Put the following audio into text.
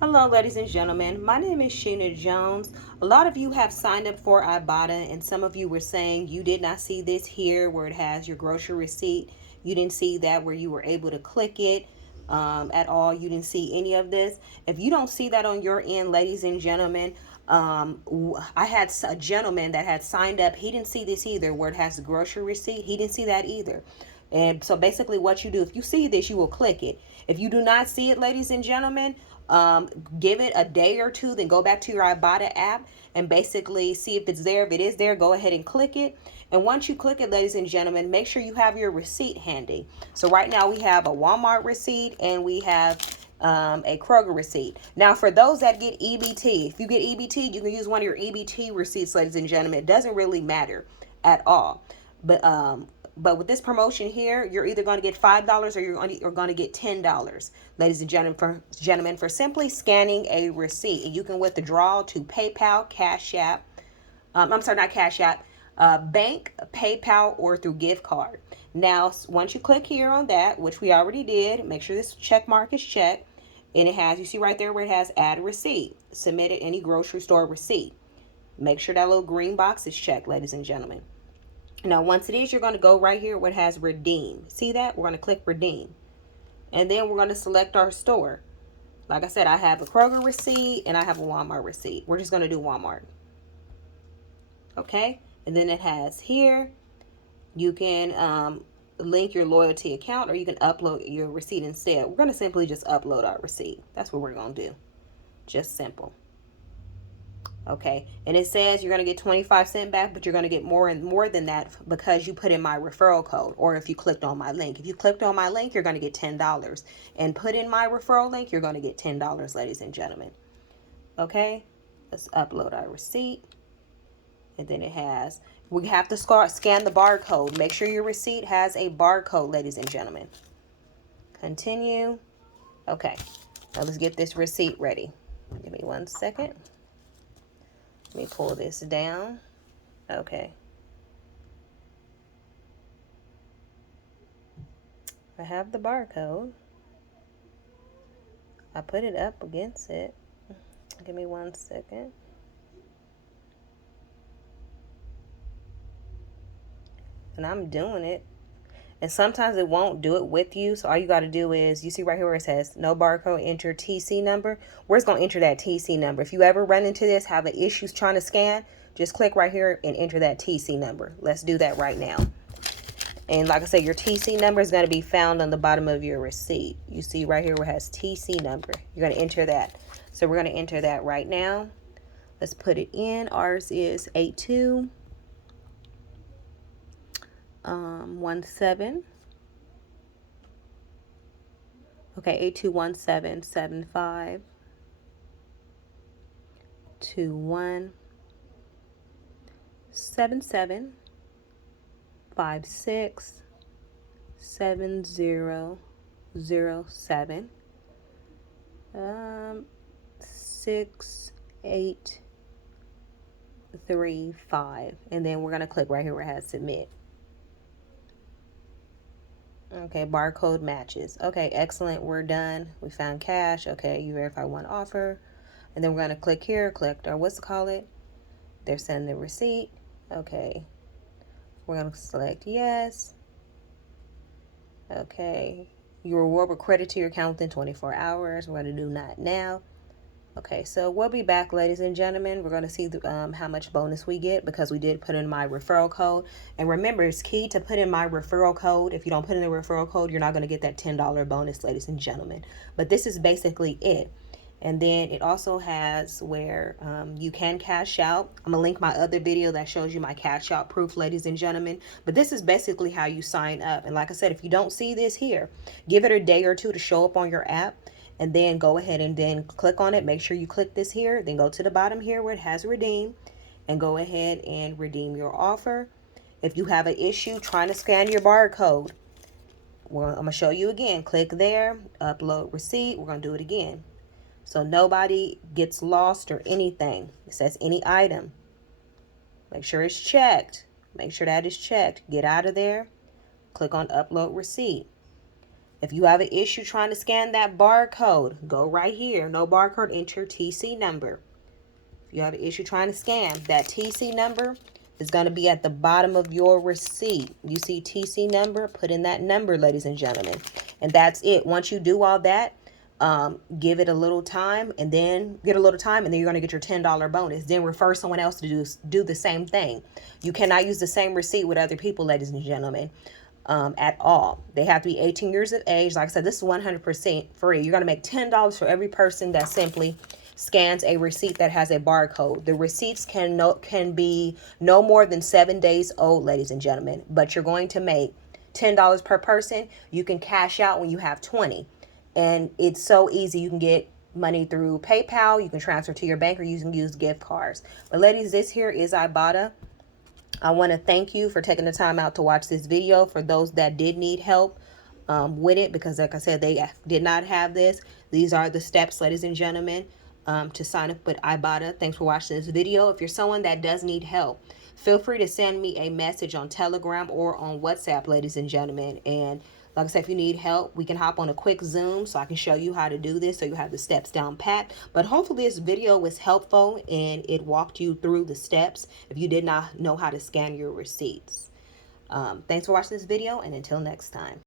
Hello, ladies and gentlemen. My name is Sheena Jones. A lot of you have signed up for Ibotta, and some of you were saying you did not see this here where it has your grocery receipt. You didn't see that where you were able to click it at all. You didn't see any of this. If you don't see that on your end, ladies and gentlemen, I had a gentleman that had signed up. He didn't see this either where it has the grocery receipt. He didn't see that either. And so basically what you do, if you see this, you will click it. If you do not see it, ladies and gentlemen, give it a day or two, then go back to your Ibotta app and basically see if it's there. If it is there, go ahead and click it. And once you click it, ladies and gentlemen, make sure you have your receipt handy. So right now we have a Walmart receipt and we have a Kroger receipt. Now, for those that get EBT, if you get EBT, you can use one of your EBT receipts, ladies and gentlemen. It doesn't really matter at all. But with this promotion here, you're either going to get $5 or you're going to get $10, ladies and gentlemen, for simply scanning a receipt. And you can withdraw to PayPal, Cash App. I'm sorry, not Cash App. Bank, PayPal, or through gift card. Now, once you click here on that, which we already did, make sure this check mark is checked. And it has, you see right there where it has add receipt, submitted any grocery store receipt. Make sure that little green box is checked, ladies and gentlemen. Now, once it is, you're going to go right here where it has redeem. See that? We're going to click redeem. And then we're going to select our store. Like I said, I have a Kroger receipt and I have a Walmart receipt. We're just going to do Walmart. Okay? And then it has here, you can link your loyalty account or you can upload your receipt instead. We're going to simply just upload our receipt. That's what we're going to do. Just simple. Okay, and it says you're going to get 25 cents back, but you're going to get more than that because you put in my referral code, or if you clicked on my link. If you clicked on my link, you're going to get $10, and put in my referral link, you're going to get $10, ladies and gentlemen. Okay, let's upload our receipt. And then it has, we have to scan the barcode. Make sure your receipt has a barcode, ladies and gentlemen. Continue. Okay, now let's get this receipt ready. Give me 1 second. Let me pull this down. Okay. I have the barcode. I put it up against it. Give me 1 second. And I'm doing it. And sometimes it won't do it with you. So all you got to do is, you see right here where it says no barcode, enter TC number. We're just going to enter that TC number. If you ever run into this, have issues trying to scan, just click right here and enter that TC number. Let's do that right now. And like I said, your TC number is going to be found on the bottom of your receipt. You see right here where it has TC number. You're going to enter that. So we're going to enter that right now. Let's put it in. Ours is 8217. Okay, 821775 2177 567007 6835, and then we're going to click right here where it has submit. Okay, barcode matches. Okay, excellent. We're done. We found cash. Okay, you verify one offer. And then we're going to click here, click our, what's it call it? They're sending the receipt. Okay. We're going to select yes. Okay. Your reward will credit to your account within 24 hours. We're going to do not now. Okay, so we'll be back, ladies and gentlemen. We're going to see how much bonus we get because we did put in my referral code. And remember, it's key to put in my referral code. If you don't put in the referral code, you're not going to get that $10 bonus, ladies and gentlemen. But this is basically it. And then it also has where you can cash out. I'm going to link my other video that shows you my cash out proof, ladies and gentlemen. But this is basically how you sign up. And like I said, if you don't see this here, give it a day or two to show up on your app. And then go ahead and then click on it. Make sure you click this here. Then go to the bottom here where it has redeem. And go ahead and redeem your offer. If you have an issue trying to scan your barcode, well, I'm going to show you again. Click there. Upload receipt. We're going to do it again. So nobody gets lost or anything. It says any item. Make sure it's checked. Make sure that is checked. Get out of there. Click on upload receipt. If you have an issue trying to scan that barcode, go right here. No barcode, enter TC number. If you have an issue trying to scan, that TC number is going to be at the bottom of your receipt. You see TC number, put in that number, ladies and gentlemen. And that's it. Once you do all that, give it a little time, and then you're going to get your $10 bonus. Then refer someone else to do the same thing. You cannot use the same receipt with other people, ladies and gentlemen. At all. They have to be 18 years of age. Like I said, this is 100% free. You're going to make $10 for every person that simply scans a receipt that has a barcode. The receipts can be no more than 7 days old, ladies and gentlemen, but you're going to make $10 per person. You can cash out when you have 20. And it's so easy. You can get money through PayPal. You can transfer to your bank, or you can use gift cards. But ladies, this here is Ibotta. I want to thank you for taking the time out to watch this video. For those that did need help with it, because like I said, they did not have this. These are the steps, ladies and gentlemen, to sign up with Ibotta. Thanks for watching this video. If you're someone that does need help, feel free to send me a message on Telegram or on WhatsApp, ladies and gentlemen. And like I said, if you need help, we can hop on a quick Zoom so I can show you how to do this, so you have the steps down pat. But hopefully this video was helpful and it walked you through the steps if you did not know how to scan your receipts. Thanks for watching this video, and until next time.